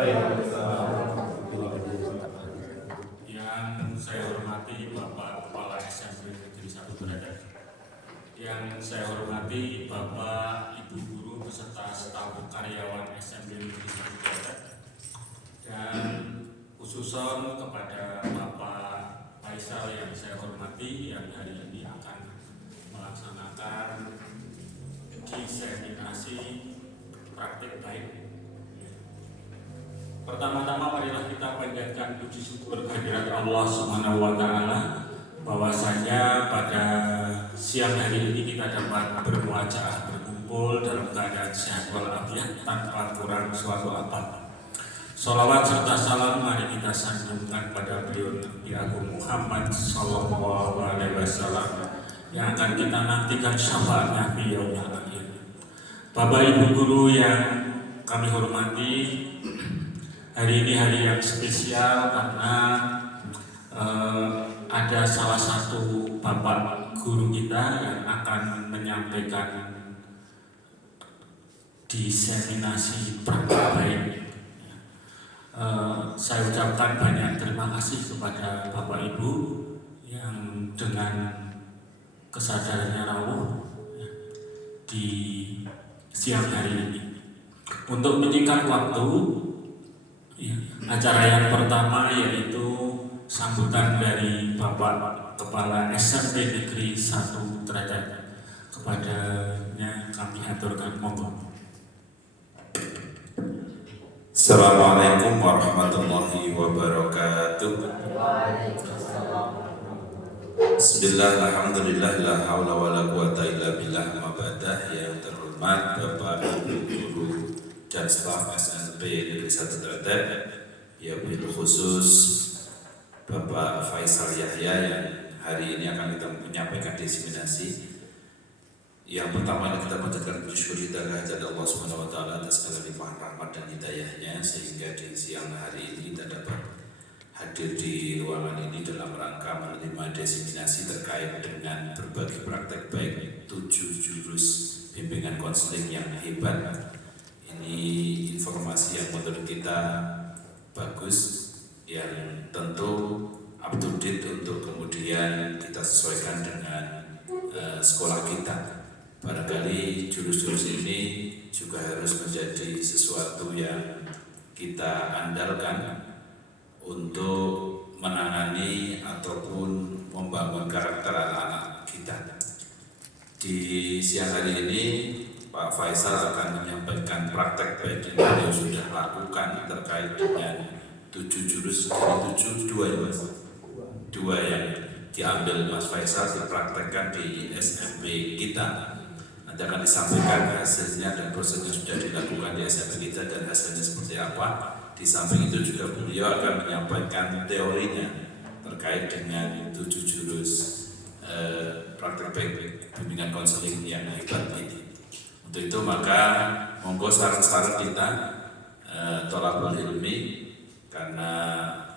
Yang saya hormati Bapak Kepala SMP Negeri 1 Teradat, yang saya hormati Bapak Ibu Guru beserta staf karyawan SMP Negeri 1 Teradat, dan khususon kepada Bapak Faisal yang saya hormati yang hari ini akan melaksanakan diseminasi praktik baik. Pertama-tama marilah kita panjatkan puji syukur kehadirat Allah Subhanahu wa taala bahwasanya pada siang hari ini kita dapat bermuajaah berkumpul dalam keadaan sehat walafiat tanpa kurang suatu apa. Sholawat serta salam mari kita sanjungkan pada beliau Nabi Agung Muhammad Sallallahu Alaihi Wasallam yang akan kita nantikan syafaatnya di yaumil akhir. Bapak Ibu Guru yang kami hormati, hari ini hari yang spesial karena ada salah satu Bapak Guru kita yang akan menyampaikan diseminasi praktik baik. Saya ucapkan banyak terima kasih kepada Bapak Ibu yang dengan kesadarannya rawuh di siang hari ini. Untuk menyingkat waktu, acara yang pertama yaitu sambutan dari Bapak Kepala SMP Negeri 1 Teradat. Kepadanya kami aturkan, monggo. Assalamualaikum warahmatullahi wabarakatuh. Bismillah, alhamdulillah, la hawla wa la quwata illa billah. Mabadah yang terhormat Bapak Ibu Guru dan staf SMP Negeri 1 Teradat, ya bil khusus Bapak Faisal Yahya yang hari ini akan kita menyampaikan diseminasi. Yang pertama kita panjatkan puji syukur kita kehadirat Allah Subhanahu wa taala atas segala limpahan rahmat dan hidayahnya sehingga di siang hari ini kita dapat hadir di ruangan ini dalam rangka menerima diseminasi terkait dengan berbagai praktek baik 7 jurus bimbingan konseling yang hebat. Ini informasi yang menurut kita bagus, yang tentu up to date untuk kemudian kita sesuaikan dengan sekolah kita. Barangkali jurus-jurus ini juga harus menjadi sesuatu yang kita andalkan untuk menangani ataupun membangun karakter anak-anak kita. Di siang hari ini Pak Faisal akan menyampaikan praktek baik yang beliau sudah lakukan terkait dengan 7 jurus, dari 2 yang diambil Mas Faisal dipraktekkan di SMP kita. Nanti akan disampaikan hasilnya dan prosesnya sudah dilakukan di SMP kita dan hasilnya seperti apa. Di samping itu juga beliau akan menyampaikan teorinya terkait dengan 7 jurus praktek baik bimbingan konseling yang hebat ini. Untuk itu maka monggo saran-saran kita tolabul ilmi, karena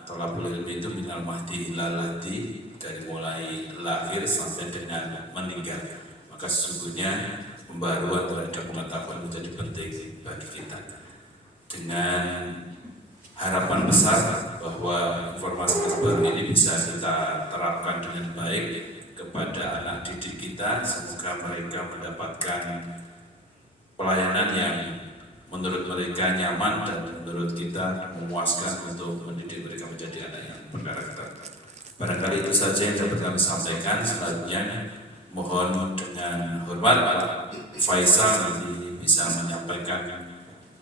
tolabul ilmi itu minal mahdi lalati, dari mulai lahir sampai dengan meninggal. Maka sesungguhnya pembaruan terhadap pengetahuan menjadi penting bagi kita. Dengan harapan besar bahwa informasi terbaru ini bisa kita terapkan dengan baik kepada anak didik kita. Semoga mereka mendapatkan pelayanan yang menurut mereka nyaman dan menurut kita memuaskan untuk mendidik mereka menjadi anak yang berkarakter. Barangkali itu saja yang dapat kami sampaikan. Selanjutnya mohon dengan hormat Pak Faisal nanti bisa menyampaikan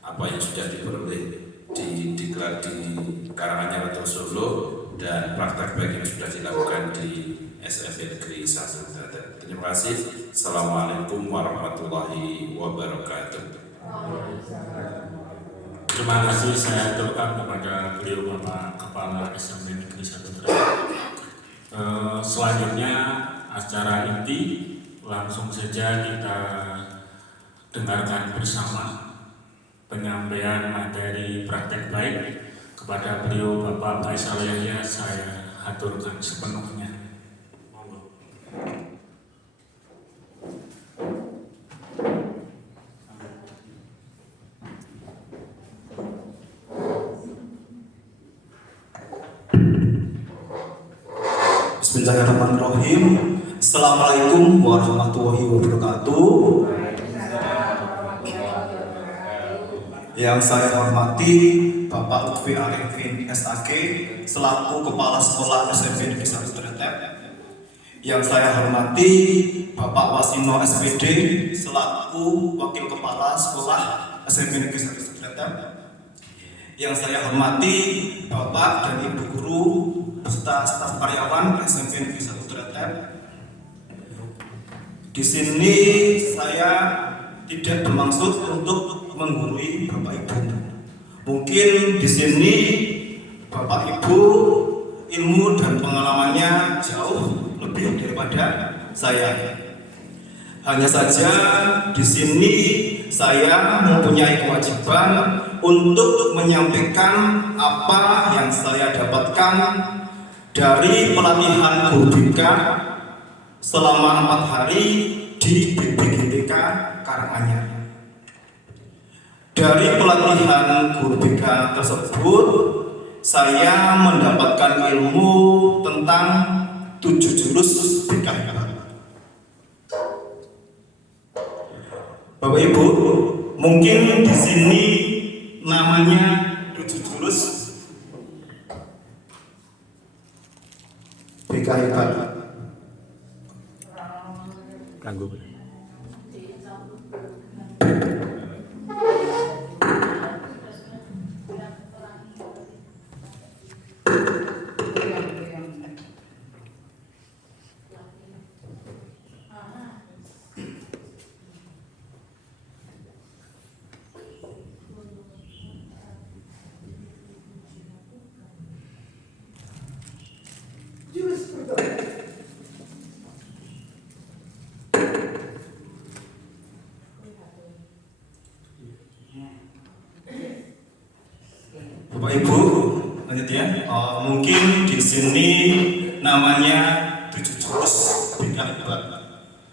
apa yang sudah diperoleh di diklat di Karanganyar atau Solo dan praktek baik yang sudah dilakukan di SMP Negeri 1 Teradat. Terima kasih. Assalamualaikum warahmatullahi wabarakatuh. Terima kasih, saya aturkan kepada beliau Bapak Kepala SMP Negeri 1 Teradat. Selanjutnya acara inti langsung saja kita dengarkan bersama penyampaian materi praktek baik kepada beliau Bapak Faisal Yahya. Saya aturkan sepenuhnya. Bismillahirrahmanirrahim. Assalamualaikum warahmatullahi wabarakatuh. Yang saya hormati Bapak Lutfi Arifin SAG selaku Kepala Sekolah SMP Negeri 1 Tretep. Yang saya hormati Bapak Wasino SPD selaku Wakil Kepala Sekolah SMP Negeri 1 Tretep. Yang saya hormati Bapak dan Ibu Guru beserta staf karyawan SMP Negeri 1 Tretep. Di sini saya tidak bermaksud untuk menggurui Bapak Ibu. Mungkin di sini Bapak Ibu ilmu dan pengalamannya jauh lebih daripada saya. Hanya saja di sini saya mempunyai kewajiban untuk menyampaikan apa yang saya dapatkan dari pelatihan guru BK selama 4 hari di BPGTK Karanganyar. Dari pelatihan guru BK tersebut, saya mendapatkan ilmu tentang 7 jurus BK. Bapak Ibu, mungkin di sini namanya 7 jurus BK hebat. Kanggo. Bapak Ibu, lanjut ya. Mungkin di sini namanya 7 jurus BK hebat.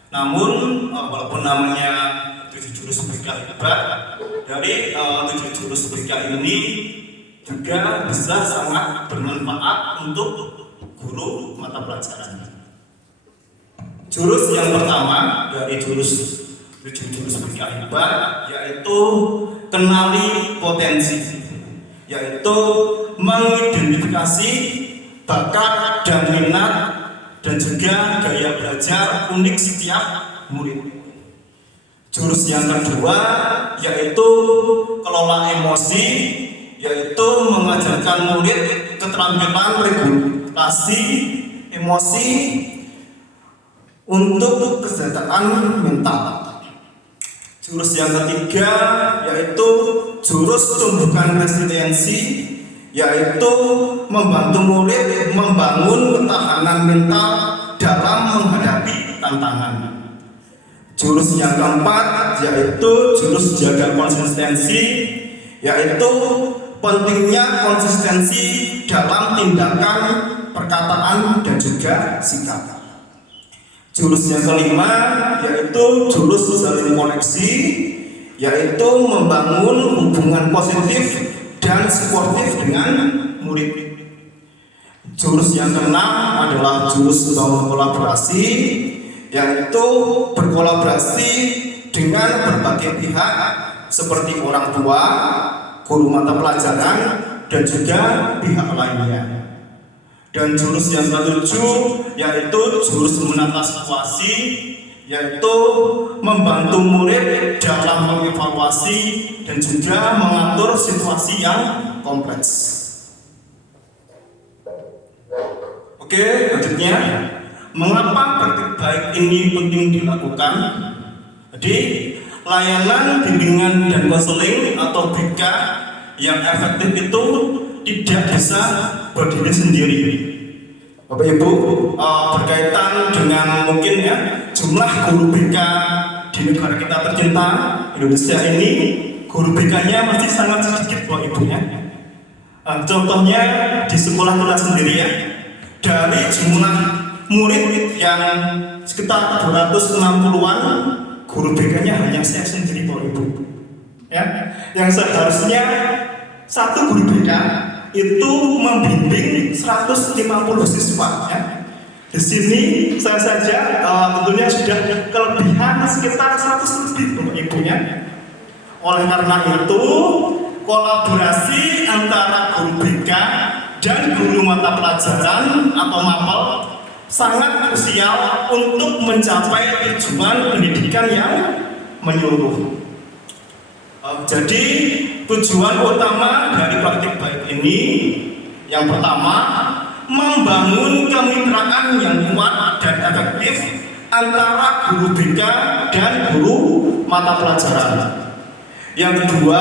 Namun walaupun namanya 7 jurus BK hebat, dari 7 jurus BK ini juga bisa sangat bermanfaat untuk guru mata pelajaran. Jurus yang pertama dari jurus 7 jurus BK hebat yaitu kenali potensi, yaitu mengidentifikasi bakat dan minat dan juga gaya belajar unik setiap murid. Jurus yang kedua yaitu kelola emosi, yaitu mengajarkan murid keterampilan regulasi emosi untuk kesejahteraan mental. Jurus yang ketiga yaitu jurus tumbuhkan resiliensi, yaitu membantu murid membangun ketahanan mental dalam menghadapi tantangan. Jurus yang keempat yaitu jurus jaga konsistensi, yaitu pentingnya konsistensi dalam tindakan, perkataan, dan juga sikap. Jurus yang kelima yaitu jurus saling koneksi, yaitu membangun hubungan positif dan suportif dengan murid. Jurus yang keenam adalah jurus kolaborasi, yaitu berkolaborasi dengan berbagai pihak seperti orang tua, guru mata pelajaran, dan juga pihak lainnya. Dan jurus yang ketujuh yaitu jurus menata situasi, yaitu membantu murid dalam mengevaluasi dan juga mengatur situasi yang kompleks. Oke, lanjutnya, mengapa praktik baik ini penting dilakukan? Jadi, layanan bimbingan dan konseling atau BK yang efektif itu tidak bisa berdiri sendiri. Bapak Ibu, berkaitan dengan mungkin ya jumlah guru BK di negara kita tercinta Indonesia ini, guru BK-nya masih sangat sedikit Bapak Ibu ya. Contohnya di sekolah kita sendiri ya, dari jumlah murid yang sekitar 260-an, guru BK-nya hanya saya sendiri Bapak Ibu. Ya, yang seharusnya satu guru BK itu membimbing 150 siswa ya. Di sini saya saja tentunya sudah kelebihan sekitar 100 lebih Bapak Ibunya. Oleh karena itu, kolaborasi antara guru BK dan guru mata pelajaran atau MAPEL sangat krusial untuk mencapai tujuan pendidikan yang menyeluruh. Jadi tujuan utama dari praktik baik ini yang pertama, membangun kemitraan yang kuat dan efektif antara guru BK dan guru mata pelajaran. Yang kedua,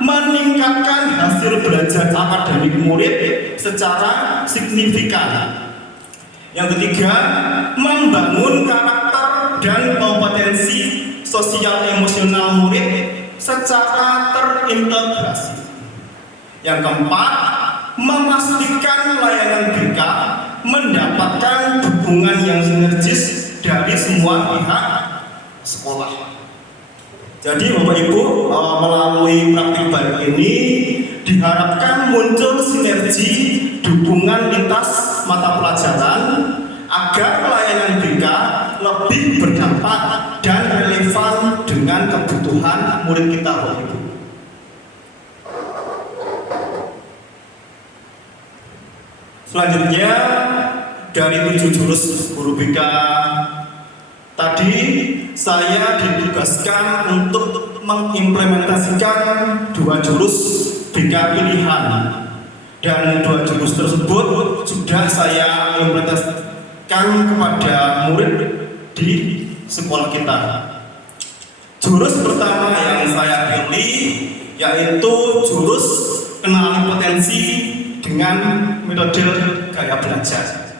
meningkatkan hasil belajar akademik murid secara signifikan. Yang ketiga, membangun karakter dan kompetensi sosial emosional murid secara terintegrasi. Yang keempat, memastikan layanan BK mendapatkan dukungan yang sinergis dari semua pihak sekolah. Jadi Bapak Ibu, melalui praktik baik ini diharapkan muncul sinergi dukungan lintas mata pelajaran agar layanan BK lebih berdampak dan relevan dengan kebutuhan murid kita, Bapak Ibu. Selanjutnya, dari 7 jurus guru BK tadi, saya ditugaskan untuk mengimplementasikan 2 jurus BK pilihan, dan 2 jurus tersebut sudah saya implementasikan kepada murid di sekolah kita. Jurus pertama yang saya pilih yaitu jurus kenali potensi dengan metode gaya belajar.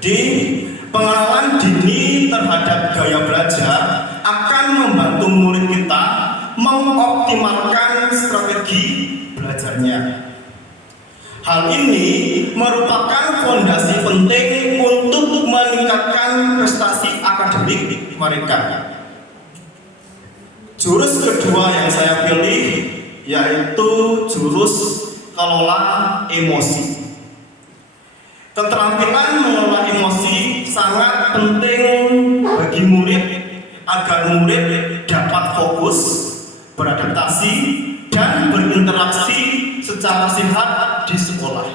Jadi pengenalan dini terhadap gaya belajar akan membantu murid kita mengoptimalkan strategi belajarnya. Hal ini merupakan fondasi penting untuk meningkatkan prestasi akademik mereka. Jurus kedua yang saya pilih yaitu jurus kelola emosi. Keterampilan mengelola emosi sangat penting bagi murid agar murid dapat fokus, beradaptasi, dan berinteraksi secara sehat di sekolah.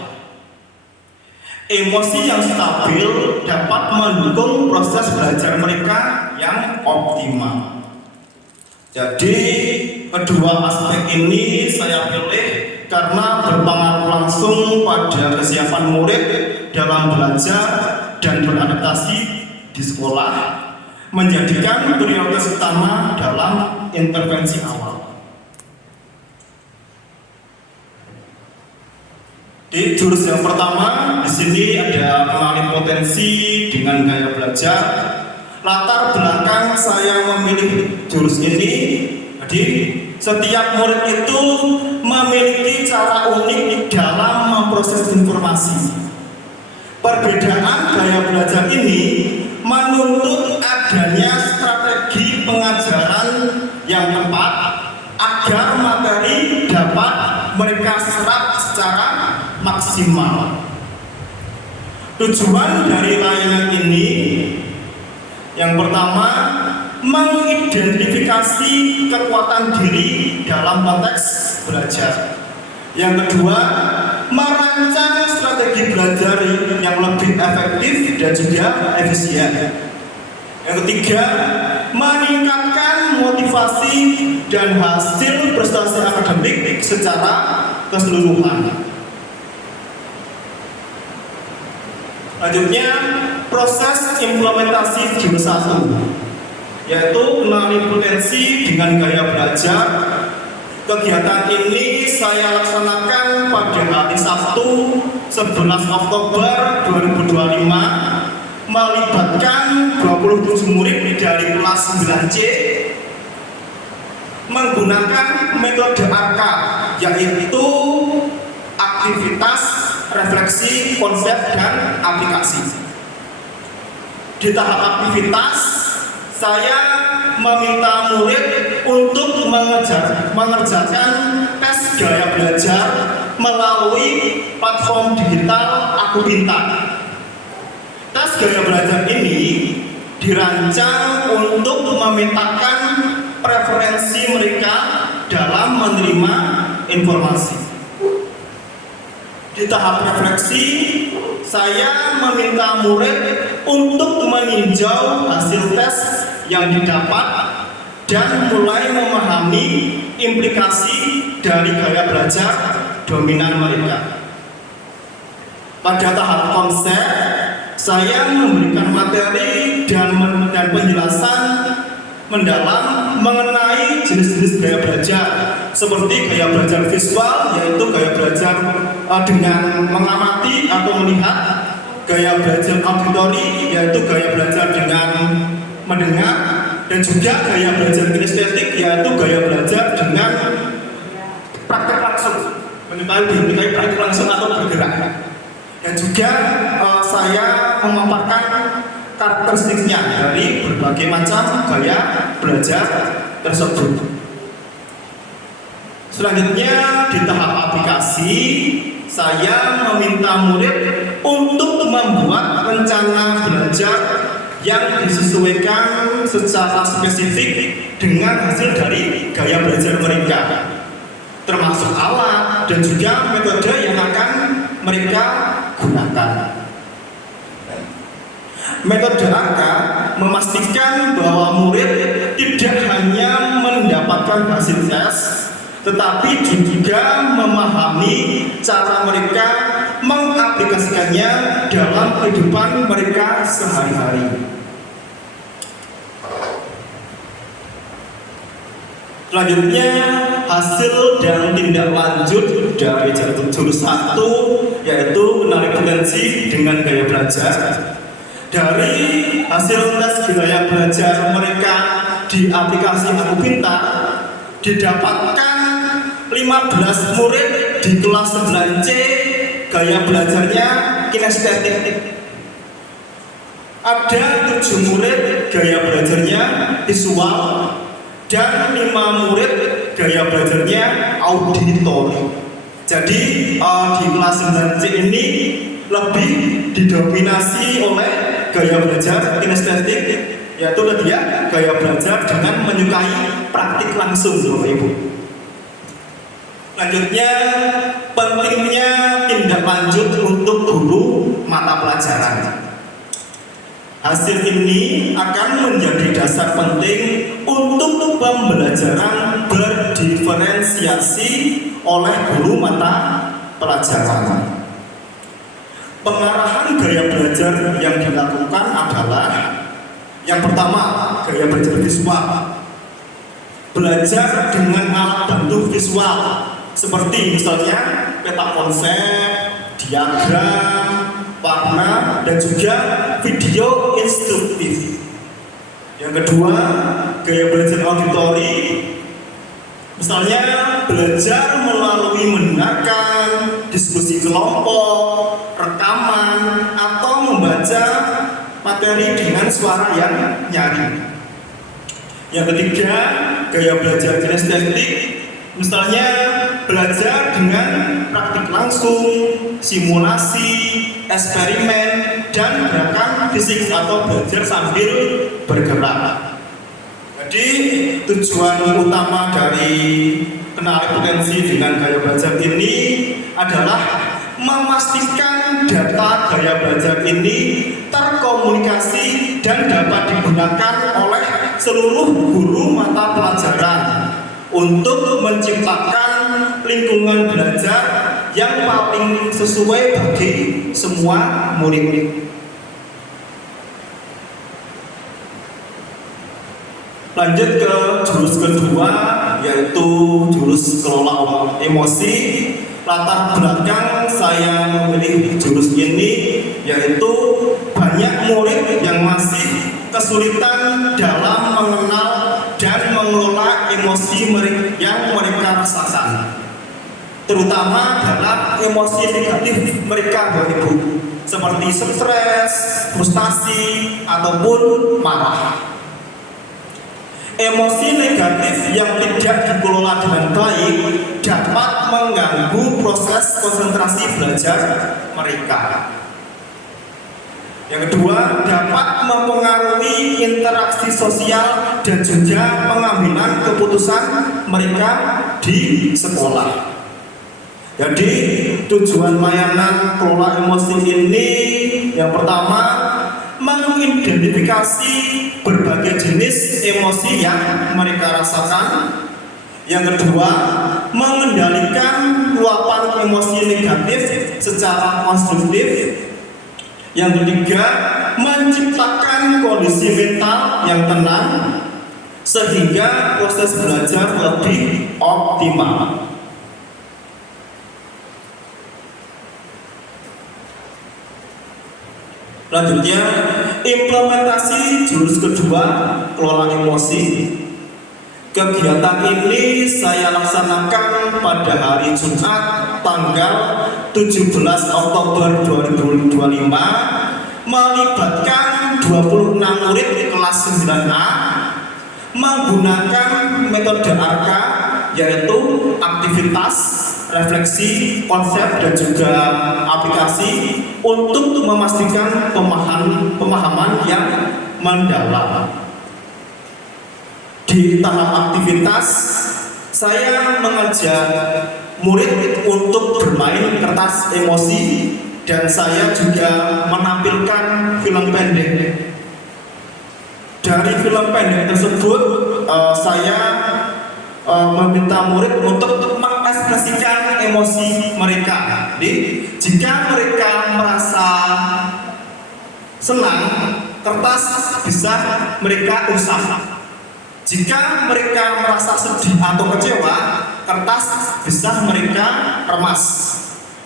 Emosi yang stabil dapat mendukung proses belajar mereka yang optimal. Jadi, kedua aspek ini saya pilih karena berpengaruh langsung pada kesiapan murid dalam belajar dan beradaptasi di sekolah, menjadikan prioritas utama dalam intervensi awal. Di jurus yang pertama, di sini ada kenali potensi dengan gaya belajar. Latar belakang saya memilih jurus ini, jadi setiap murid itu memiliki cara unik dalam memproses informasi. Perbedaan gaya belajar ini menuntut adanya strategi pengajaran yang tepat agar materi dapat mereka serap secara maksimal. Tujuan dari layanan ini yang pertama, mengidentifikasi kekuatan diri dalam konteks belajar. Yang kedua, merancang strategi belajar yang lebih efektif dan juga efisien. Yang ketiga, meningkatkan motivasi dan hasil prestasi akademik secara keseluruhan. Selanjutnya, proses implementasi jurus 1, yaitu kenali potensi dengan gaya belajar. Kegiatan ini saya laksanakan pada hari Sabtu 11 Oktober 2025, melibatkan 27 murid dari kelas 9C menggunakan metode ARKA, yaitu aktivitas, refleksi, konsep, dan aplikasi. Di tahap aktivitas, saya meminta murid untuk mengerjakan tes gaya belajar melalui platform digital Aku Pintar. Tes tes gaya belajar ini dirancang untuk memetakan preferensi mereka dalam menerima informasi. Di tahap refleksi, saya meminta murid untuk meninjau hasil tes yang didapat dan mulai memahami implikasi dari gaya belajar dominan mereka. Pada tahap konsep, saya memberikan materi dan penjelasan mendalam mengenai jenis-jenis gaya belajar, seperti gaya belajar visual, yaitu gaya belajar dengan mengamati atau melihat, gaya belajar auditori, yaitu gaya belajar dengan mendengar, dan juga gaya belajar kinestetik, yaitu gaya belajar dengan praktek langsung, menyukai praktek langsung atau bergerak. Dan juga saya memaparkan karakteristiknya dari berbagai macam gaya belajar tersebut. Selanjutnya di tahap aplikasi, saya meminta murid untuk membuat rencana belajar yang disesuaikan secara spesifik dengan hasil dari gaya belajar mereka, termasuk alat dan juga metode yang akan mereka gunakan. Metode AK memastikan bahwa murid tidak hanya mendapatkan hasil tes, tetapi juga memahami cara mereka mengaplikasikannya dalam kehidupan mereka sehari-hari. Selanjutnya, hasil dan tindak lanjut dari jurus 1, yaitu menarik potensi dengan gaya belajar. Dari hasil tes gaya belajar mereka di aplikasi Aku Pintar, didapatkan 15 murid di kelas 9C gaya belajarnya kinestetik. Ada 7 murid gaya belajarnya visual, dan 5 murid gaya belajarnya auditori. Jadi di kelas 9C ini lebih didominasi oleh gaya belajar kinestetik, yaitu dia gaya belajar dengan menyukai praktik langsung, Bapak Ibu. Selanjutnya, pentingnya tindak lanjut untuk guru mata pelajaran. Hasil ini akan menjadi dasar penting untuk pembelajaran berdiferensiasi oleh guru mata pelajaran. Pengarahan gaya belajar yang dilakukan adalah yang pertama, gaya belajar visual. Belajar dengan alat bantu visual seperti misalnya peta konsep, diagram, warna, dan juga video instruktif. Yang kedua, gaya belajar auditori. Misalnya belajar melalui mendengarkan, diskusi kelompok, rekaman, atau membaca materi dengan suara yang nyaring. Yang ketiga, gaya belajar kinestetik. Misalnya belajar dengan praktik langsung, simulasi, eksperimen, dan gerakan fisik atau belajar sambil bergerak. Jadi tujuan utama dari menarik potensi dengan gaya belajar ini adalah memastikan data gaya belajar ini terkomunikasi dan dapat digunakan oleh seluruh guru mata pelajaran untuk menciptakan lingkungan belajar yang paling sesuai bagi semua murid. Lanjut ke jurus kedua, yaitu jurus kelola emosi. Latar belakang saya memilih jurus ini yaitu banyak murid yang masih kesulitan dalam mengenal dan mengelola emosi yang mereka rasakan, terutama dalam emosi negatif mereka, Bapak Ibu, seperti stres, frustasi, ataupun marah. Emosi negatif yang tidak dikelola dengan baik dapat mengganggu proses konsentrasi belajar mereka. Yang kedua, dapat mempengaruhi interaksi sosial dan juga pengambilan keputusan mereka di sekolah. Jadi tujuan layanan kelola emosi ini yang pertama, mengidentifikasi berbagai jenis emosi yang mereka rasakan. Yang kedua, mengendalikan luapan emosi negatif secara konstruktif. Yang ketiga, menciptakan kondisi mental yang tenang sehingga proses belajar lebih optimal. Selanjutnya, implementasi jurus kedua, kelola emosi. Kegiatan ini saya laksanakan pada hari Jumat tanggal 17 Oktober 2025 melibatkan 26 murid kelas 9A menggunakan metode ARKA, yaitu aktivitas, refleksi, konsep, dan juga aplikasi untuk memastikan pemahaman yang mendalam. Di tahap aktivitas, saya mengajak murid untuk bermain kertas emosi dan saya juga menampilkan film pendek. Dari film pendek tersebut, saya meminta murid untuk mengekspresikan emosi mereka. Jadi, jika mereka merasa senang, kertas bisa mereka usap. Jika mereka merasa sedih atau kecewa, kertas bisa mereka remas.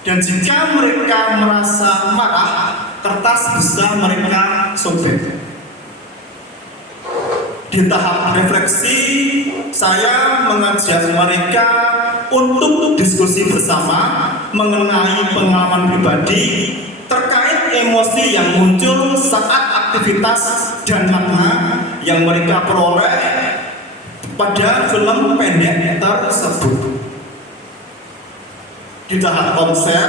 Dan jika mereka merasa marah, kertas bisa mereka sobek. Di tahap refleksi, saya mengajak mereka untuk diskusi bersama mengenai pengalaman pribadi terkait emosi yang muncul saat aktivitas dan makna yang mereka peroleh pada film pendek tersebut. Di tahap konsep,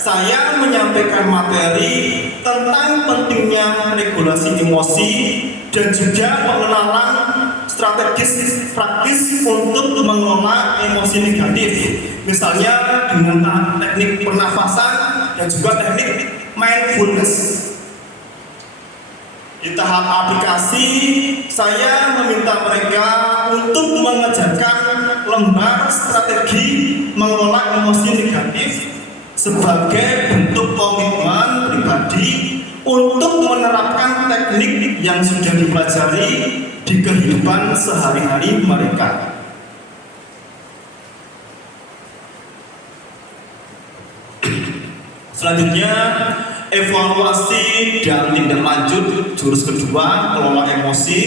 saya menyampaikan materi tentang pentingnya regulasi emosi dan juga pengenalan strategis praktis untuk mengelola emosi negatif, misalnya dengan teknik pernafasan dan juga teknik mindfulness. Di tahap aplikasi, saya meminta mereka untuk mengerjakan lembar strategi mengelola emosi negatif sebagai bentuk komitmen pribadi untuk menerapkan teknik yang sudah dipelajari di kehidupan sehari-hari mereka. Selanjutnya, evaluasi dan tindak lanjut jurus kedua, kelola emosi.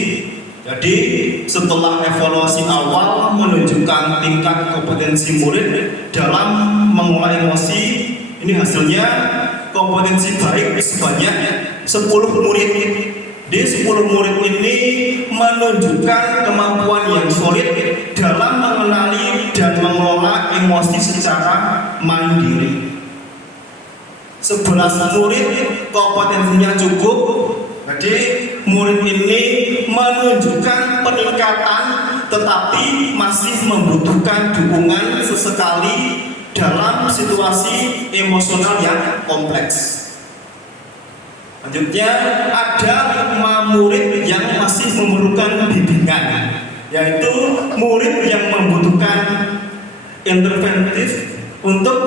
Jadi setelah evaluasi awal menunjukkan tingkat kompetensi murid dalam mengelola emosi, ini hasilnya kompetensi baik sebanyak 10 murid. Di 10 murid ini menunjukkan kemampuan yang solid dalam mengenali dan mengelola emosi secara mandiri. 11 murid kompetensinya cukup. Jadi murid ini menunjukkan peningkatan tetapi masih membutuhkan dukungan sesekali dalam situasi emosional yang kompleks. Selanjutnya ada 5 murid yang masih memerlukan bimbingan, yaitu murid yang membutuhkan interventif untuk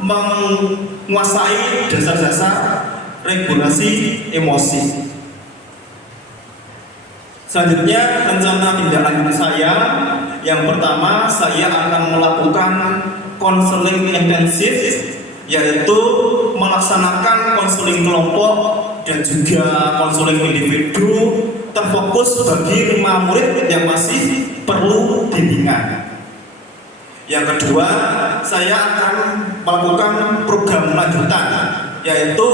menguasai dasar-dasar regulasi emosi. Selanjutnya rencana tindak lanjut saya, yang pertama saya akan melakukan konseling intensif, yaitu melaksanakan konseling kelompok dan juga konseling individu terfokus bagi 5 murid yang masih perlu bimbingan. Yang kedua, saya akan melakukan program lanjutan, yaitu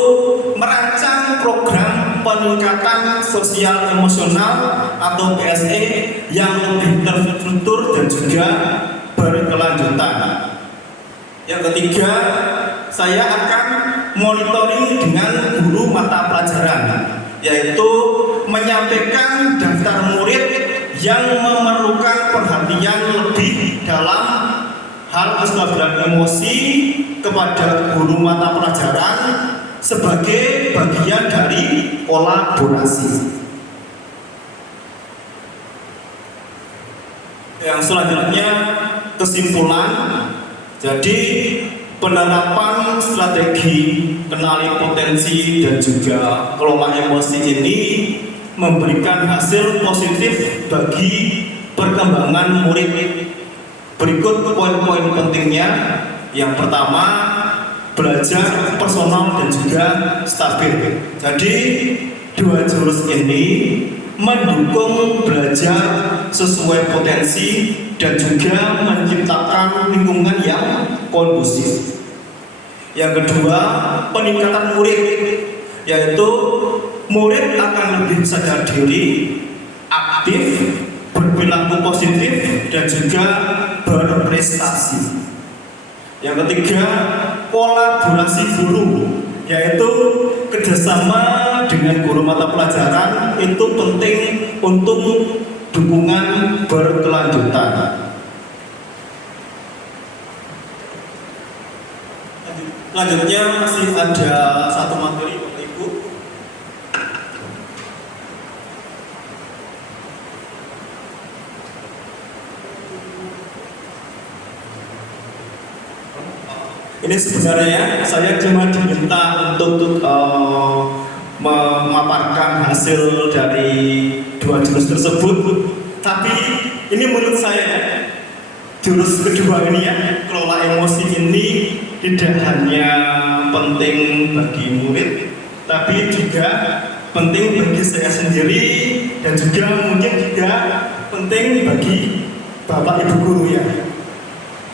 merancang program peningkatan sosial emosional atau PSE yang lebih terstruktur dan juga berkelanjutan. Yang ketiga, saya akan monitoring dengan guru mata pelajaran, yaitu menyampaikan daftar murid yang memerlukan perhatian lebih dalam hal kestabilan emosi kepada guru mata pelajaran sebagai bagian dari kolaborasi. Yang selanjutnya, kesimpulan. Jadi penerapan strategi kenali potensi dan juga kelola emosi ini memberikan hasil positif bagi perkembangan murid. Berikut poin-poin pentingnya. Yang pertama, belajar personal dan juga stabil. Jadi dua jurus ini mendukung belajar sesuai potensi dan juga menciptakan lingkungan yang kondusif. Yang kedua, peningkatan murid, yaitu murid akan lebih sadar diri, aktif, berperilaku positif, dan juga berprestasi. Yang ketiga, kolaborasi guru, yaitu kerjasama dengan guru mata pelajaran itu penting untuk dukungan berkelanjutan. Selanjutnya masih ada satu materi Bapak Ibu. Ini sebenarnya saya cuma diminta untuk memaparkan hasil dari dua jurus tersebut, tapi ini menurut saya jurus kedua ini ya, kelola emosi ini tidak hanya penting bagi murid, tapi juga penting bagi saya sendiri dan juga mungkin juga penting bagi Bapak Ibu guru ya.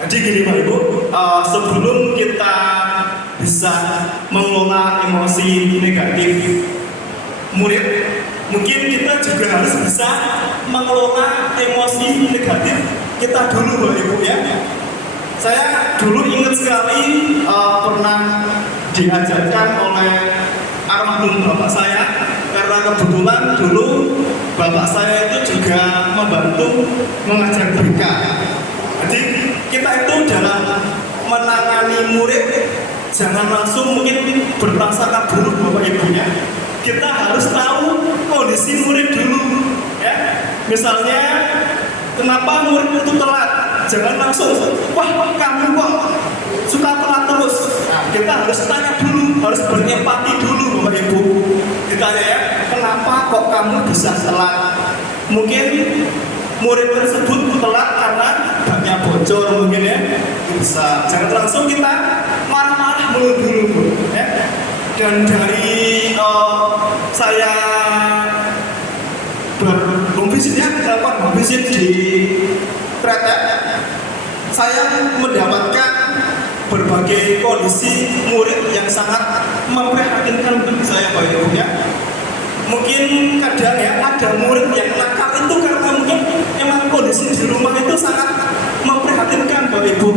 Jadi gini Pak Ibu, sebelum kita bisa mengelola emosi negatif murid, mungkin kita juga harus bisa mengelola emosi negatif kita dulu Pak Ibu ya. Saya dulu ingat sekali pernah diajarkan oleh almarhum bapak saya, karena kebetulan dulu bapak saya itu juga membantu mengajar BK. Jadi kita itu dalam menangani murid jangan langsung mungkin berprasangka buruk Bapak Ibunya. Kita harus tahu kondisi murid dulu ya. Misalnya kenapa murid itu telat? Jangan langsung, wah kamu kok suka telat terus. Nah, kita harus tanya dulu, harus berempati dulu Bapak Ibu. Ditanya ya, kenapa kok kamu bisa telat? Mungkin murid tersebut telat karena baknya bocor mungkin ya, bisa. Jangan langsung kita marah-marah dulu ya. Dan dari saya bervisit ya, melakukan visit di Kretek, saya mendapatkan berbagai kondisi murid yang sangat memprihatinkan bagi saya Pak Ibu ya. Mungkin kadang ya ada murid yang nakal itu karena mungkin emang kondisi di rumah itu sangat memprihatinkan Bapak Ibu.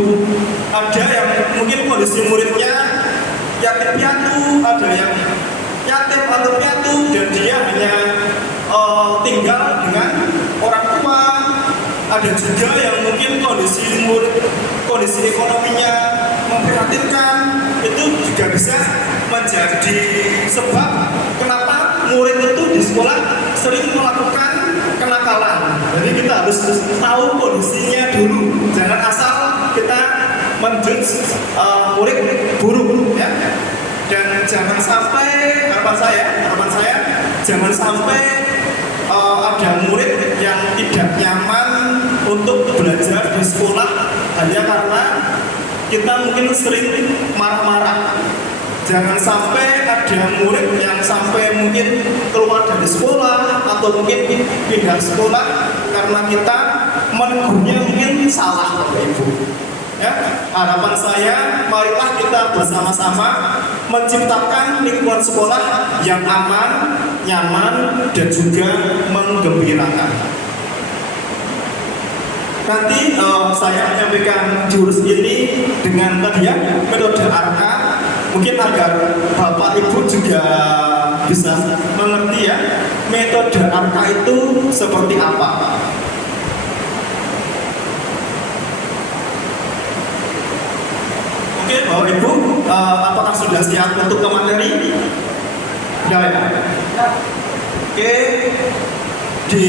Ada yang mungkin kondisi muridnya yatim piatu, ada yang yatim atau piatu dan dia hanya tinggal dengan orang tua. Ada juga yang mungkin kondisi murid, kondisi ekonominya memprihatinkan. Itu juga bisa menjadi sebab kenapa murid itu di sekolah sering melakukan kenakalan. Jadi kita harus tahu kondisinya dulu. Jangan asal kita menjudge murid buruk ya. Dan jangan sampai harapan saya jangan sampai ada murid yang tidak nyaman untuk belajar di sekolah hanya karena kita mungkin sering marah-marah. Jangan sampai ada murid yang sampai mungkin keluar dari sekolah atau mungkin pindah sekolah karena kita menegurnya mungkin salah Bapak Ibu. Ya, harapan saya, marilah kita bersama-sama menciptakan lingkungan sekolah yang aman, nyaman, dan juga menggembirakan. Nanti saya menyampaikan jurus ini dengan tadi ya, metode ARKA, mungkin agar Bapak Ibu juga bisa mengerti ya metode arka itu seperti apa. Oke, Bapak Ibu, apakah sudah siap untuk ke materi? Sudah ya? Oke, di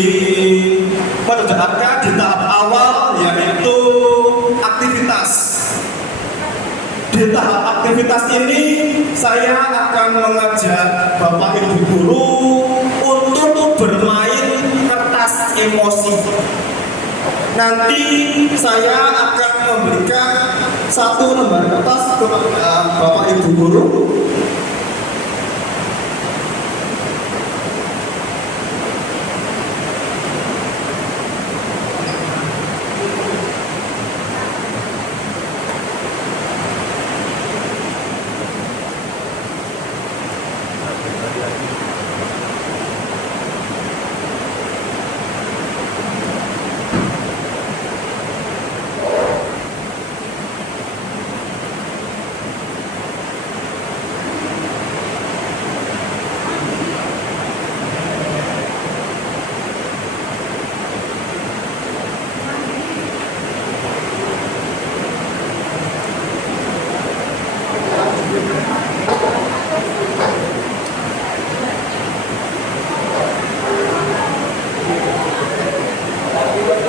metode arka di tahap awal yaitu aktivitas. Di tahap aktivitas ini saya akan mengajak Bapak Ibu guru untuk bermain kertas emosi. Nanti saya akan memberikan satu lembar kertas kepada Bapak Ibu guru.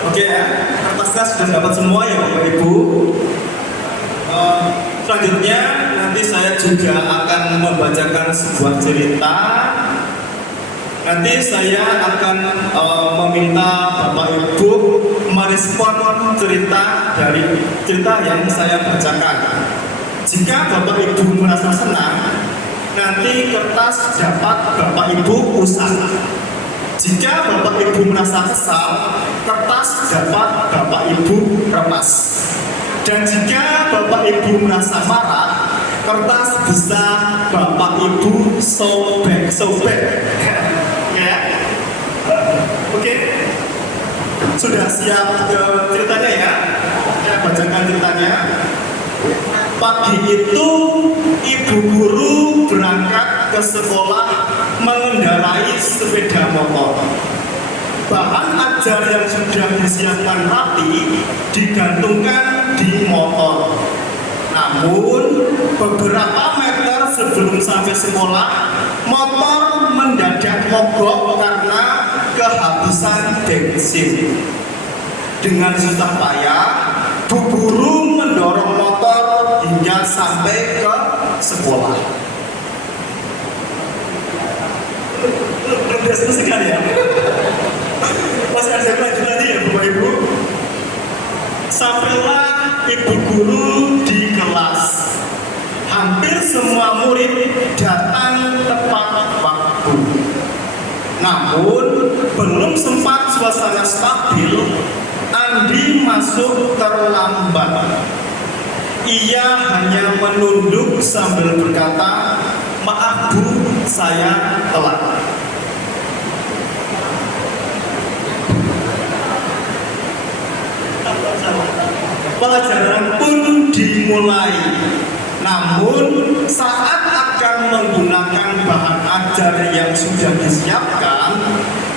Oke ya, kertasnya sudah dapat semua ya Bapak Ibu. Selanjutnya nanti saya juga akan membacakan sebuah cerita. Nanti saya akan meminta Bapak Ibu merespon cerita dari cerita yang saya bacakan. Jika Bapak Ibu merasa senang, nanti kertas dapat Bapak Ibu usap. Jika Bapak Ibu merasa kesal, kertas dapat Bapak Ibu remas. Dan jika Bapak Ibu merasa marah, kertas bisa Bapak Ibu sobek-sobek. Ya, oke. Sudah siap ke ceritanya ya? Saya bacakan ceritanya. Pagi itu ibu guru berangkat ke sekolah mengendarai sepeda motor. Bahan ajar yang sudah disiapkan rapi digantungkan di motor. Namun beberapa meter sebelum sampai sekolah, motor mendadak mogok karena kehabisan bensin. Dengan susah payah, bu guru mendorong motor hingga sampai ke sekolah. Biasa sekali ya. Masih ada kelanjutan ya Bapak Ibu. Sampailah ibu guru di kelas. Hampir semua murid datang tepat waktu. Namun belum sempat suasana stabil, Andi masuk terlambat. Ia hanya menunduk sambil berkata, "Maaf Bu, saya telat." Pelajaran pun dimulai. Namun saat akan menggunakan bahan ajar yang sudah disiapkan,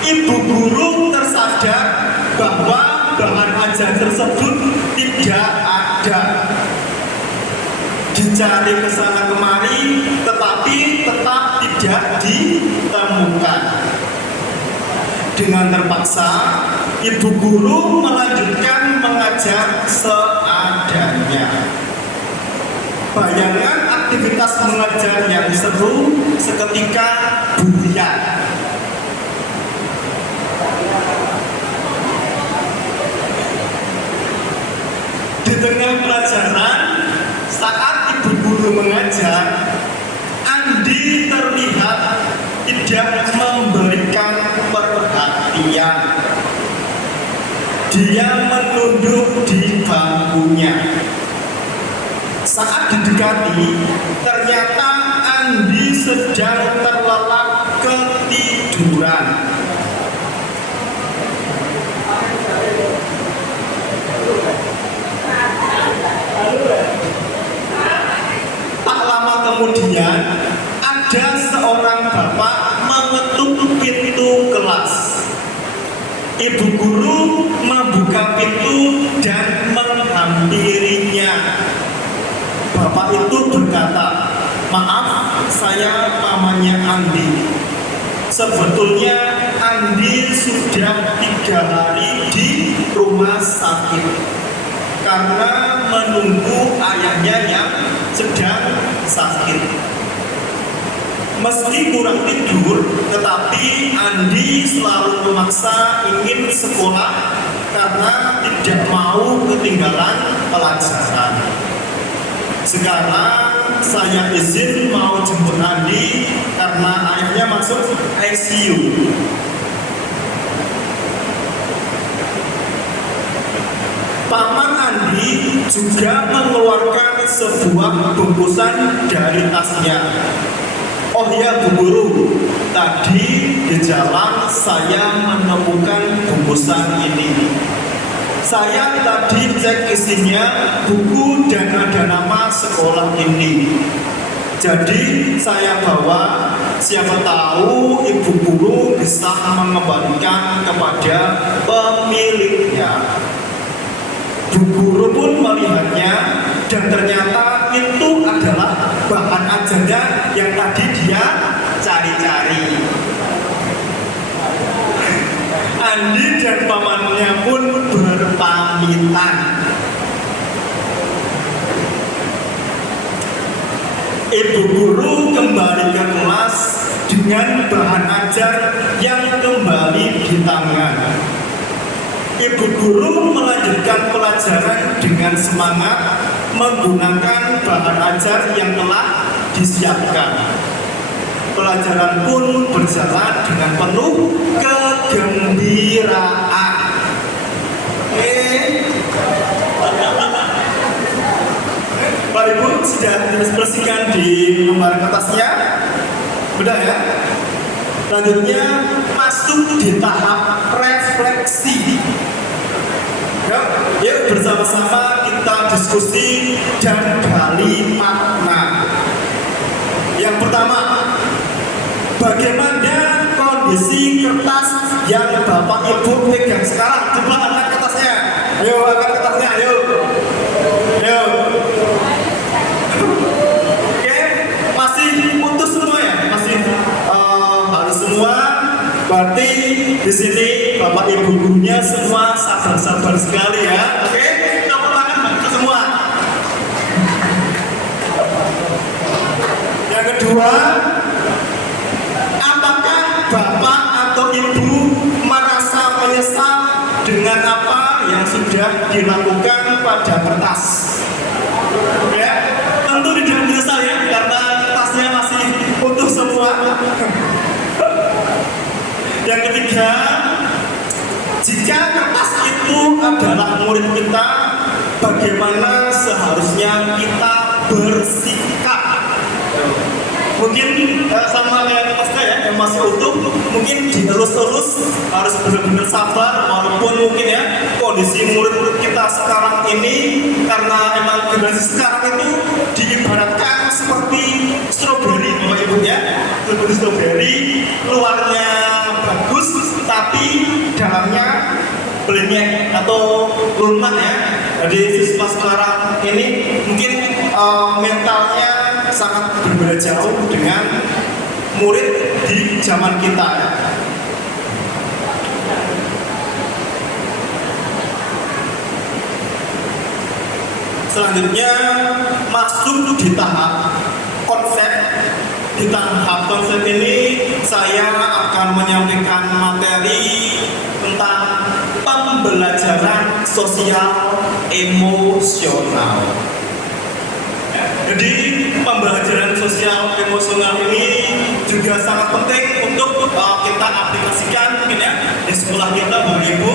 ibu guru tersadar bahwa bahan ajar tersebut tidak ada. Dicari ke sana kemari, tetapi tetap tidak ditemukan. Dengan terpaksa, ibu guru melanjutkan mengajar seadanya. Bayangan aktivitas mengajar yang seru seketika buyar. Di tengah pelajaran, saat ibu guru mengajar, Andi terlihat tidak memberikan perhatian. Dia menunduk di bangkunya. Saat didekati, ternyata Andi sedang terlelap ketiduran. Tak lama kemudian mengetuk pintu kelas. Ibu guru membuka pintu dan menghampirinya. Bapak itu berkata, "Maaf, saya pamannya Andi. Sebetulnya Andi sudah 3 hari di rumah sakit karena menunggu ayahnya yang sedang sakit. Meski kurang tidur, tetapi Andi selalu memaksa ingin sekolah karena tidak mau ketinggalan pelajaran. Sekarang saya izin mau jemput Andi karena ayahnya masuk ICU." Paman Andi juga mengeluarkan sebuah bungkusan dari tasnya. "Oh ya Bu Guru, tadi di jalan saya menemukan bungkusan ini. Saya tadi cek isinya buku dan ada nama sekolah ini. Jadi saya bawa, siapa tahu Ibu Guru bisa mengembalikan kepada pemiliknya." Bu Guru pun melihatnya dan ternyata itu adalah bahan ajarnya yang tadi dia cari-cari. Andi dan pamannya pun berpamitan. Ibu Guru kembali ke kelas dengan bahan ajar yang kembali di tangan. Ibu Guru melanjutkan pelajaran dengan semangat menggunakan bahan ajar yang telah disiapkan. Pelajaran pun berjalan dengan penuh kegembiraan. Bapak Ibu sudah dibersihkan di lembar kertasnya, sudah ya. Selanjutnya masuk di tahap refleksi. Yuk bersama-sama kita diskusi dan gali makna. Yang pertama, bagaimana kondisi kertas yang Bapak Ibu pegang sekarang? Coba angkat kertasnya. Ayo angkat kertasnya, ayo. Ayo. Oke, masih utuh semua ya? Masih harus semua. Berarti di sini Bapak Ibu gurunya semua sabar-sabar sekali ya. Oke, tepuk tangan ke semua. Yang kedua, apakah Bapak atau Ibu merasa menyesal dengan apa yang sudah dilakukan pada kertas? Ya, tentu tidak menyesal ya, karena kertasnya masih utuh semua. Yang ketiga, jika kertas itu adalah murid kita, bagaimana seharusnya kita bersikap? Mungkin sama kayak kertasnya ya, yang masih utuh, mungkin dielus-elus, harus benar-benar sabar, walaupun mungkin ya kondisi murid-murid kita sekarang ini, karena emang generasi sekarang itu diibaratkan seperti stroberi, Bapak Ibu ya, seperti stroberi, luarnya bagus, tapi dalamnya blenyek atau lunak ya. Jadi siswa sekarang ini mungkin mentalnya sangat berbeda jauh dengan murid di zaman kita ya. Selanjutnya masuk di tahap konsep. Di tahap konsep ini saya akan menyampaikan materi tentang pembelajaran sosial emosional. Jadi pembelajaran sosial emosional ini juga sangat penting untuk kita aplikasikan mungkin ya di sekolah kita, Bapak Ibu.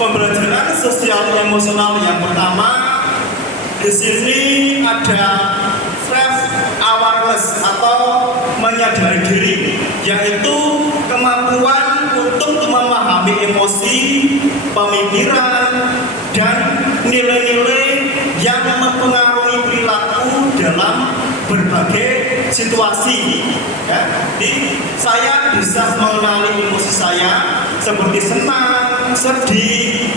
Pembelajaran sosial emosional yang pertama, di sini ada self awareness atau menyadari diri, yaitu kemampuan untuk memahami emosi, pemikiran, dan nilai-nilai yang mempengaruhi perilaku dalam berbagai situasi. Ya. Jadi saya bisa mengenali emosi saya seperti senang, sedih,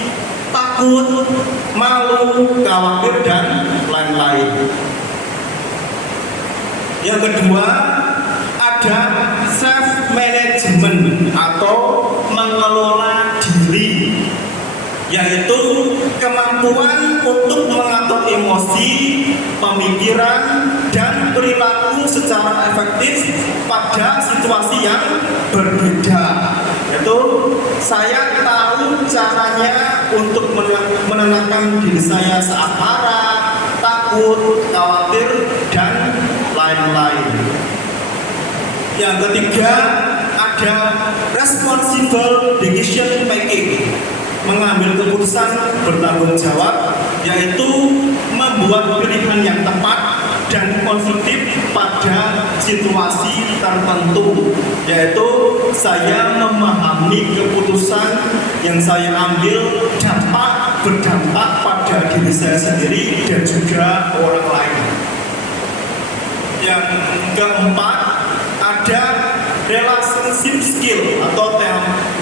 takut, malu, khawatir, dan lain-lain. Yang kedua, ada self management atau mengelola diri, yaitu kemampuan untuk mengatur emosi, pemikiran, dan perilaku secara efektif pada situasi yang berbeda. Yaitu saya tahu caranya untuk menenangkan diri saya saat marah, takut, khawatir, dan lain-lain. Yang ketiga, ada responsible decision making, mengambil keputusan bertanggung jawab, yaitu membuat pilihan yang tepat dan konstruktif pada situasi tertentu, yaitu saya memahami keputusan yang saya ambil dapat berdampak pada diri saya sendiri dan juga orang lain. Yang keempat, ada relationship skill atau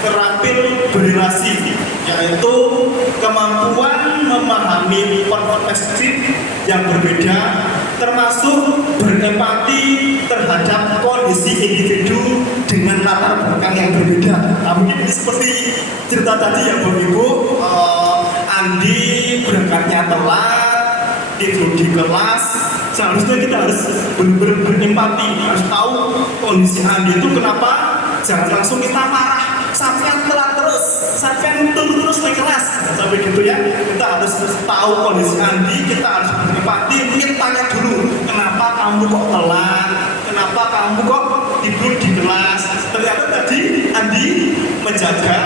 terampil berrelasi, yaitu kemampuan memahami perspektif yang berbeda, termasuk berempati terhadap kondisi individu dengan latar belakang yang berbeda. Nah, mungkin seperti cerita tadi ya Bapak Ibu, Andi berangkatnya telat, tidur di kelas. Seharusnya kita harus benar-benar berempati, harus tahu kondisi Andi itu kenapa. Jangan langsung kita marah, sampai telat terus, sampai turun terus naik kelas, sampai gitu ya. Kita harus tahu kondisi Andi, kita harus berempati. Mungkin tanya dulu, kenapa kamu kok telat, kenapa kamu kok tidur di kelas. Ternyata tadi Andi menjaga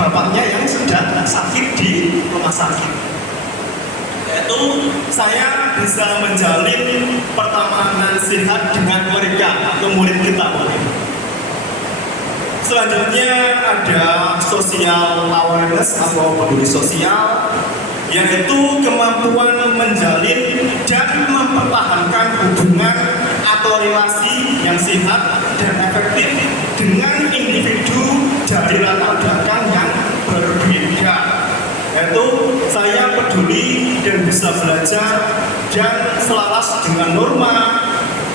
bapaknya yang sedang sakit di rumah sakit. Yaitu saya bisa menjalin pertemanan sehat dengan mereka atau murid kita. Selanjutnya ada social awareness atau peduli sosial, yaitu kemampuan menjalin dan mempertahankan hubungan atau relasi yang sehat dan efektif dengan individu dari latar belakang yang berbeda. Yaitu saya peduli dan bisa belajar dan selaras dengan norma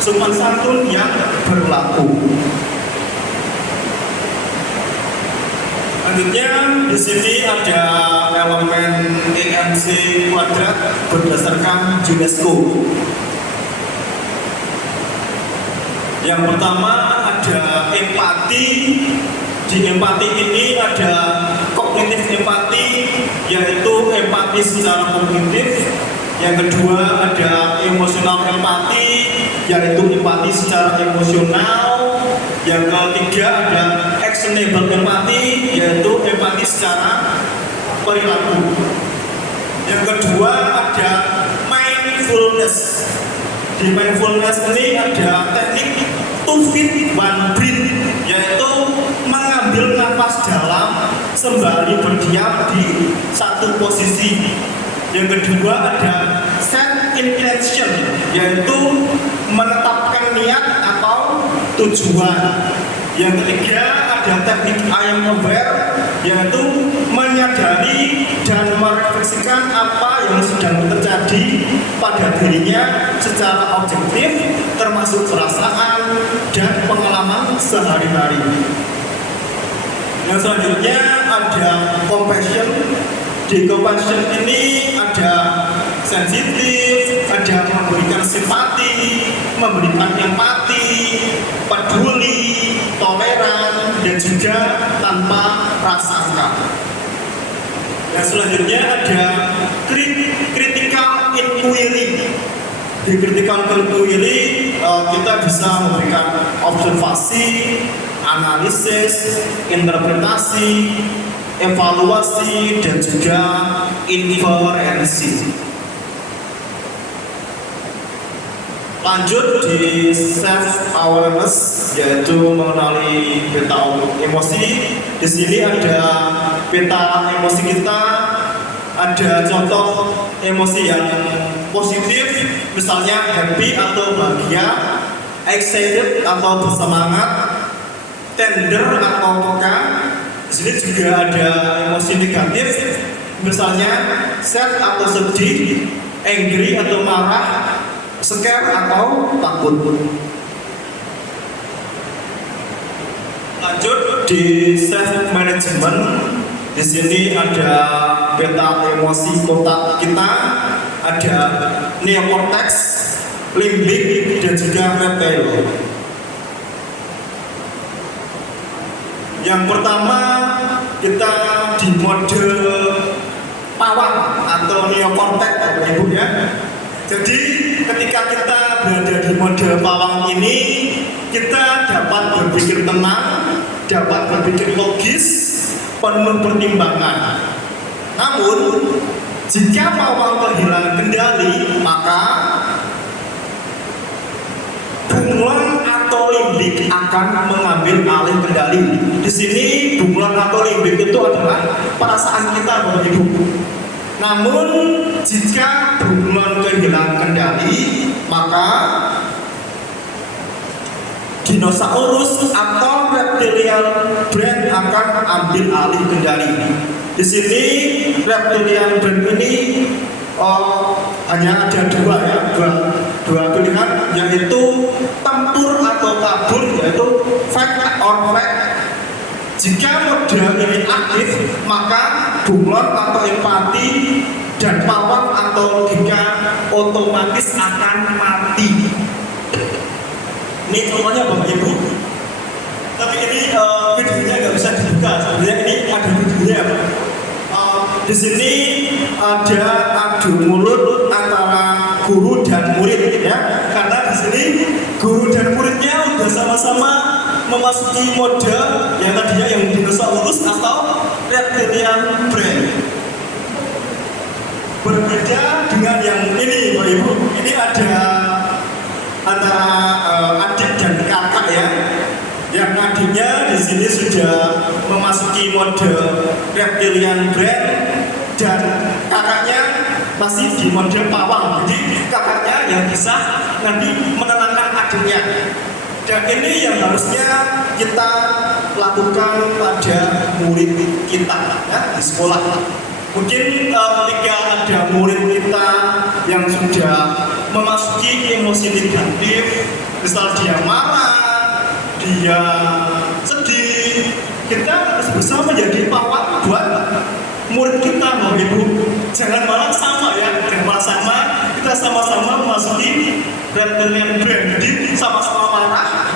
sopan santun yang berlaku. Selanjutnya di sini ada elemen EMC kuadrat berdasarkan UNESCO. Yang pertama ada empati. Di empati ini ada kognitif empati, yaitu empati secara kognitif. Yang kedua ada emosional empati, yaitu empati secara emosional. Yang ketiga ada actionable empati, yaitu empati secara perilaku. Yang kedua ada mindfulness. Di mindfulness ini ada teknik 2 feet 1 breath, yaitu mengambil nafas dalam sembari berdiam di satu posisi. Yang kedua ada set intention, yaitu menetapkan niat atau tujuan. Yang ketiga ada teknik I am aware, yaitu menyadari dan merefleksikan apa yang sedang terjadi pada dirinya secara objektif, termasuk perasaan dan pengalaman sehari-hari. Yang selanjutnya ada compassion. Di compassion ini ada sensitif, ada memberikan simpati, memberikan empati, peduli, toleran, dan juga tanpa prasangka. Yang selanjutnya ada critical inquiry. Di critical inquiry kita bisa memberikan observasi, analisis, interpretasi, evaluasi, dan juga inferensi. Lanjut di self awareness, yaitu mengenali peta emosi. Di sini ada peta emosi kita, ada contoh emosi yang positif, misalnya happy atau bahagia, excited atau bersemangat, tender atau peka. Di sini juga ada emosi negatif, misalnya sad atau sedih, angry atau marah, scare atau takut. Lanjut di self management, di sini ada peta emosi kotak kita, ada neocortex, limbik, dan juga reptil. Yang pertama kita di mode pawang atau neocortex, Ibu ya. Jadi ketika kita berada di mode pawang ini, kita dapat berpikir tenang, dapat berpikir logis, penuh pertimbangan. Namun jika pawang kehilangan kendali, maka bunglon atau limbik akan mengambil alih kendali. Di sini bunglon atau limbik itu adalah perasaan kita, Bapak Ibu. Namun jika bunglon kehilangan kendali, maka dinosaurus atau reptilian brain akan ambil alih kendali. Di sini reptilian brain ini hanya ada dua pilihan, yaitu tempur atau kabur, yaitu fight or flight. Jika mode ini aktif, maka bunglon atau empati dan pawang atau logika otomatis akan mati. Ini contohnya Bapak Ibu. Tapi ini videonya nggak bisa dibuka. Sebenarnya ini ada videonya. Di sini ada adu mulut antara guru dan murid ya. Karena di sini guru dan muridnya udah sama-sama memasuki mode yang tadinya yang dinosaurus atau reptilian brain. Berbeda dengan yang ini, Bapak Ibu. Ini ada antara adik dan kakak ya. Yang adiknya di sini sudah memasuki mode reptilian brain dan kakaknya masih di mode pawang. Jadi kakaknya yang bisa nanti menenangkan adiknya. Dan ini yang harusnya kita lakukan pada murid kita ya, di sekolah. Mungkin ketika ada murid kita yang sudah memasuki emosi negatif, misal dia marah, dia sedih, kita harus berusaha menjadi pawang buat murid kita, Bapak Ibu. Jangan malah sama ya, jangan malah sama, kita sama-sama memasuki reptilian brain, jadi sama-sama marah,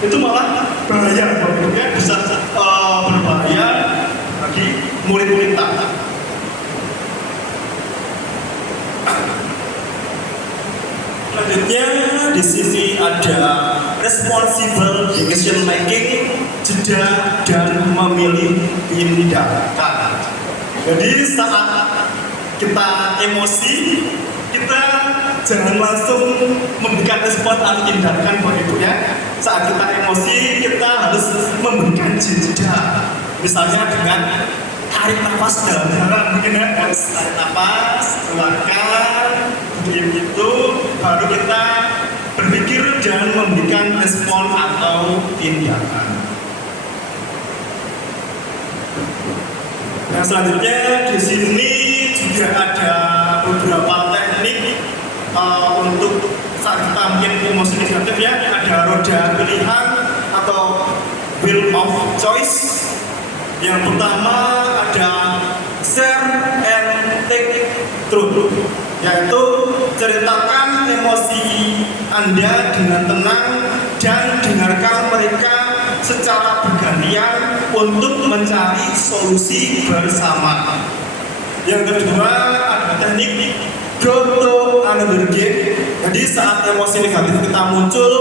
itu malah bahaya, Bapak Ibu ya, bisa berbahaya bagi murid kita. Selanjutnya di sini ada responsible decision making, jeda dan memilih tindakan. Jadi saat kita emosi, kita jangan langsung memberikan respon atau tindakan, Bapak Ibu ya. Saat kita emosi, kita harus memberikan jeda. Misalnya dengan tarik nafas dalam-dalam, mungkin ya, harus tarik nafas, keluarkan, begitu, baru kita berpikir dan memberikan respon atau tindakan. Nah, selanjutnya di sini juga ada beberapa teknik untuk saat kita mungkin emosi negatif ya. Ada roda pilihan atau wheel of choice. Yang pertama ada share and take truth, yaitu ceritakan emosi Anda dengan tenang dan dengarkan mereka secara bergantian untuk mencari solusi bersama. Yang kedua ada teknik go to another game. Jadi saat emosi negatif kita muncul,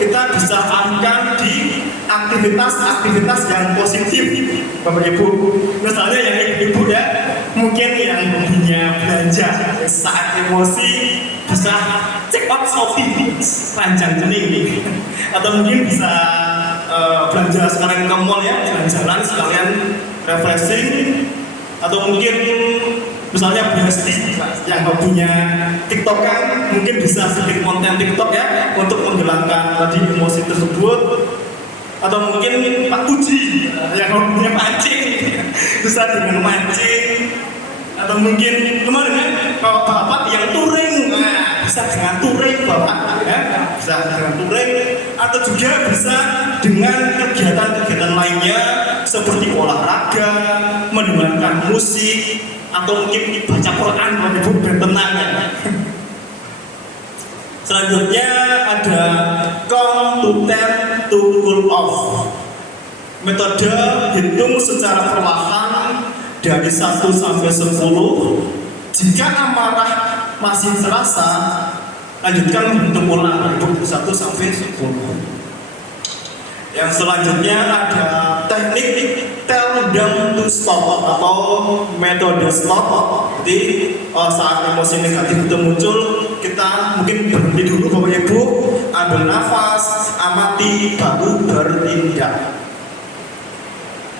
kita bisa alihkan di aktivitas yang positif, Bapak Ibu. Misalnya yang ibu-ibu ya, mungkin yang hobinya belanja, saat emosi bisa check out Shopee, ranjang jening, atau mungkin bisa belanja sekarang ke mall ya, jalan-jalan sekalian refreshing, atau mungkin Misalnya Bu Hesti yang hobinya TikTok kan, mungkin bisa bikin konten TikTok ya untuk menghilangkan tadi emosi tersebut. Atau mungkin Pak Puji yang hobinya mancing bisa dengan mancing. Atau mungkin kemarin ya, kalau bapak yang touring, nah, bisa dengan touring bapak ya, bisa dengan touring. Atau juga bisa dengan kegiatan-kegiatan lainnya seperti olahraga, mendengarkan musik, atau mungkin baca Quran bagi ibu bertenang ya. Selanjutnya ada count to 10 to cool off. Metode hitung secara perlahan dari 1 sampai 10. Jika amarah masih terasa, lanjutkan menghitung ulang dari 1 sampai 10. Yang selanjutnya ada teknik tell them to stop atau metode stop. Jadi saat emosi negatif itu muncul, kita mungkin berhenti dulu Bapak Ibu, ambil nafas, amati, baru bertindak.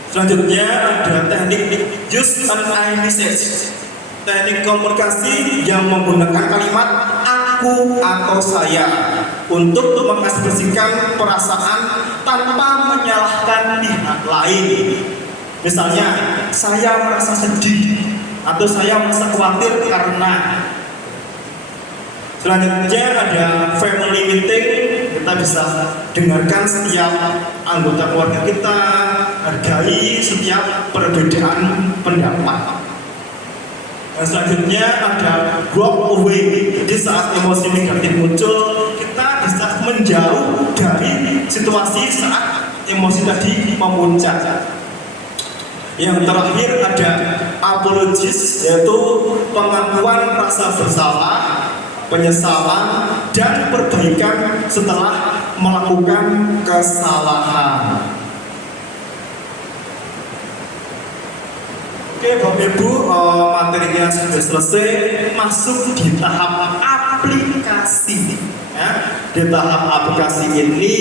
Selanjutnya ada teknik use an I message, teknik komunikasi yang menggunakan kalimat aku atau saya untuk mengekspresikan perasaan tanpa menyalahkan pihak lain. Misalnya, saya merasa sedih atau saya merasa khawatir karena. Selanjutnya ada family meeting. Kita bisa dengarkan setiap anggota keluarga kita, hargai setiap perbedaan pendapat. Dan selanjutnya ada walk away. Jadi saat emosi negatif muncul, kita bisa menjauh dari situasi saat emosi tadi memuncak. Yang terakhir ada apologies, yaitu pengakuan rasa bersalah, penyesalan, dan perbaikan setelah melakukan kesalahan. Oke Bapak Ibu, materinya sudah selesai. Masuk di tahap aplikasi ya. Di tahap aplikasi ini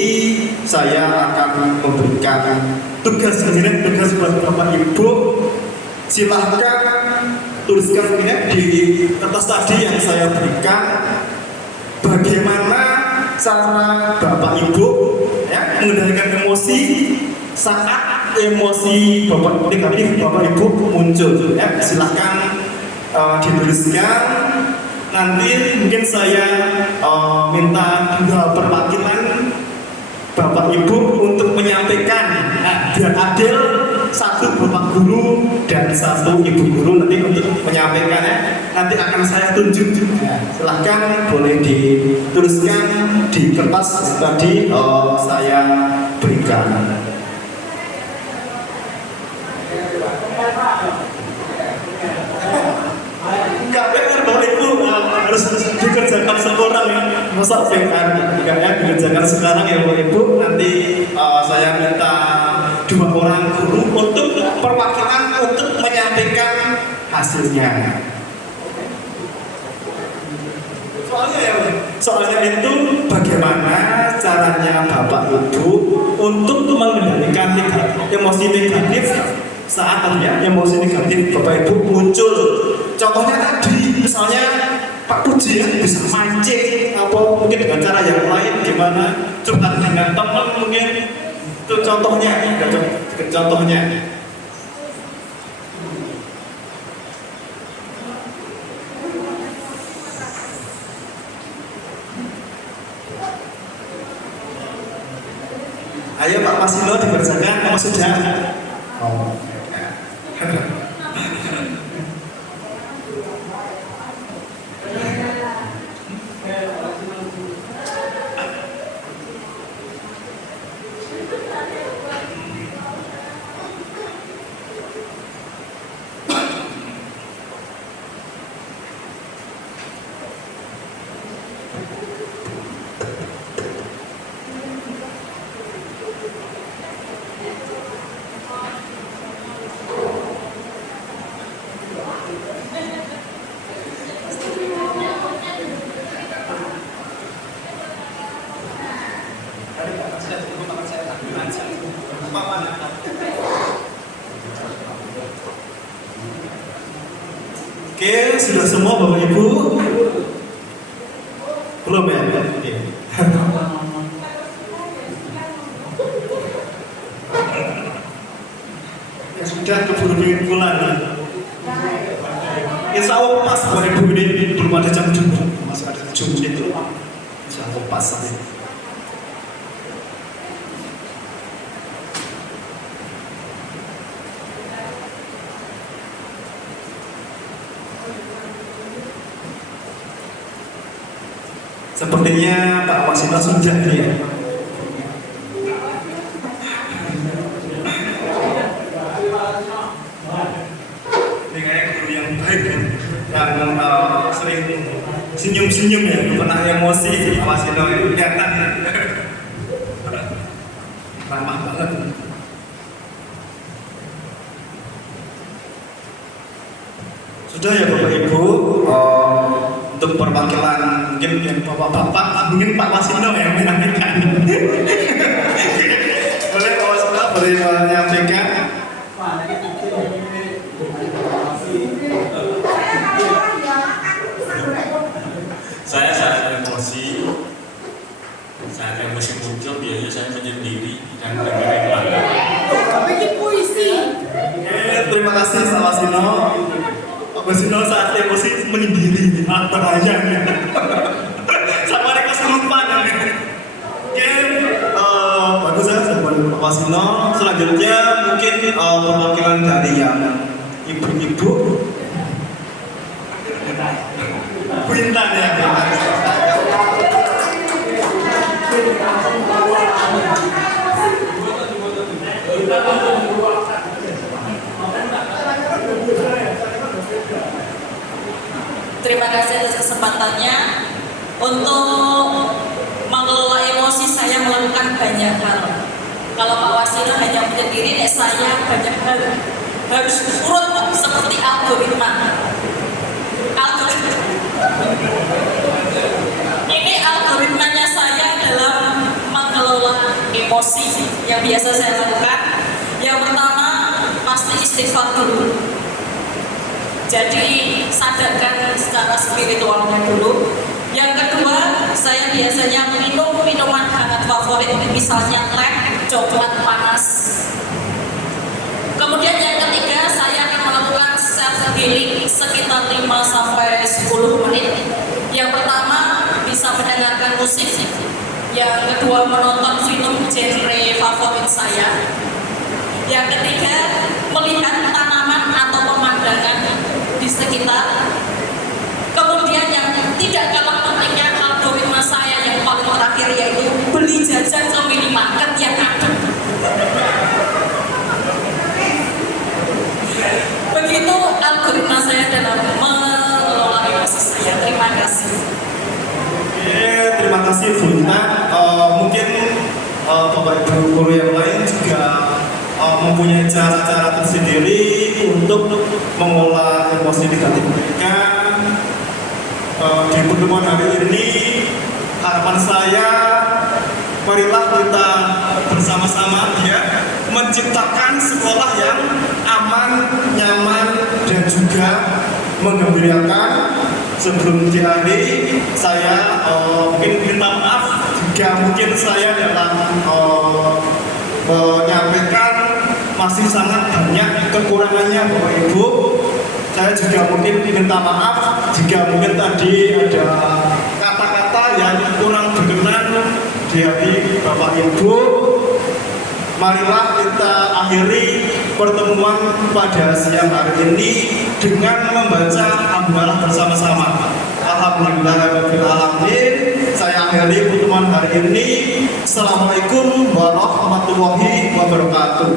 saya akan memberikan tugas buat Bapak Ibu. Silahkan tuliskan ini di kertas tadi yang saya berikan, bagaimana cara Bapak Ibu ya, mengendalikan emosi saat emosi Bapak negatif Bapak Ibu muncul ya. Silahkan dituliskan. Nanti mungkin saya minta 2 perwakilan Bapak Ibu untuk menyampaikan, biar adil, 1 Bapak Guru dan 1 Ibu Guru nanti untuk menyampaikan ya. Nanti akan saya tunjuk. Silahkan boleh dituliskan di kertas tadi saya berikan. KPR Bapak Ibu harus dikerjakan seorang ya, masa PR ya, dikerjakan sekarang ya Bapak Ibu. Nanti saya minta 2 orang guru untuk perwakilan untuk menyampaikan hasilnya. Soalnya itu bagaimana caranya Bapak Ibu untuk mengendalikan emosi negatif saat ya, emosi negatif Bapak Ibu muncul. Contohnya tadi, misalnya Pak Puji ya, bisa mancing, atau mungkin dengan cara yang lain gimana, curhat dengan teman mungkin. Itu contohnya, contohnya. Ayo Pak Masilo dikerjakan, kamu sudah. Oh. Oke, sudah semua Bapak Ibu? Belum ya? Oke. Ya sudah, keburu pengen pulang. Insya Allah pas Bapak Ibu, ini belum ada jam jumlah, masih ada jam itu. Insya Allah pas saja. Sepertinya Pak Wasino sudah ini ya. Ini kayak guru yang baik kan, yang sering senyum-senyum ya, pernah emosi Pak Wasino itu kelihatan. Ramah banget. Sudah ya Bapak Ibu, untuk perwakilan mungkin yang bapak-bapak, mungkin Pak Wasino yang menyampaikan. Boleh Pak Wasino, boleh menyampaikan. Saya saat emosi muncul biasanya saya menyendiri dan dengerin lagu. Bikin puisi. Terima kasih Pak Wasino. Pak Wasino saat emosi menyendiri, bahaya. Sama ada kesurupan. Oke, bagus ya Pak Wasino. Selanjutnya mungkin perwakilan dari yang ibu-ibu. Bu Intan ya. Terima kasih atas kesempatannya. Untuk mengelola emosi saya melakukan banyak hal. Kalau Pak Wasino hanya menyendiri, saya banyak hal harus urut seperti algoritma. Ini algoritmanya saya dalam mengelola emosi yang biasa saya lakukan. Yang pertama pasti istighfar dulu. Jadi sadarkan secara spiritualnya dulu. Yang kedua, saya biasanya minum minuman hangat favorit, misalnya teh, coklat panas. Kemudian yang ketiga, saya akan melakukan self healing sekitar 5-10 menit. Yang pertama bisa mendengarkan musik. Yang kedua menonton film genre favorit saya. Yang ketiga melihat tanaman atau pemandangan di sekitar. Kemudian yang tidak kalah pentingnya algoritma saya yang paling terakhir yaitu beli jajan ke minimarket yang ada. Begitu algoritma saya dalam mengelola emosi saya. Terima kasih. Oke, terima kasih Bu Intan. Mungkin Bapak Ibu guru yang lain juga mempunyai cara-cara tersendiri untuk mengolah emosi negatif mereka. Di pertemuan hari ini harapan saya, marilah kita bersama-sama ya menciptakan sekolah yang aman, nyaman dan juga menggembirakan. Sebelum diakhiri, saya mungkin minta maaf jika mungkin saya dalam menyampaikan masih sangat banyak kekurangannya Bapak Ibu. Saya juga mungkin minta maaf jika mungkin tadi ada kata-kata yang kurang berkenan di hati Bapak Ibu. Marilah kita akhiri pertemuan pada siang hari ini dengan membaca hamdalah bersama-sama. Alhamdulillahirabbil alamin. Saya akhiri pertemuan hari ini. Assalamualaikum warahmatullahi wabarakatuh.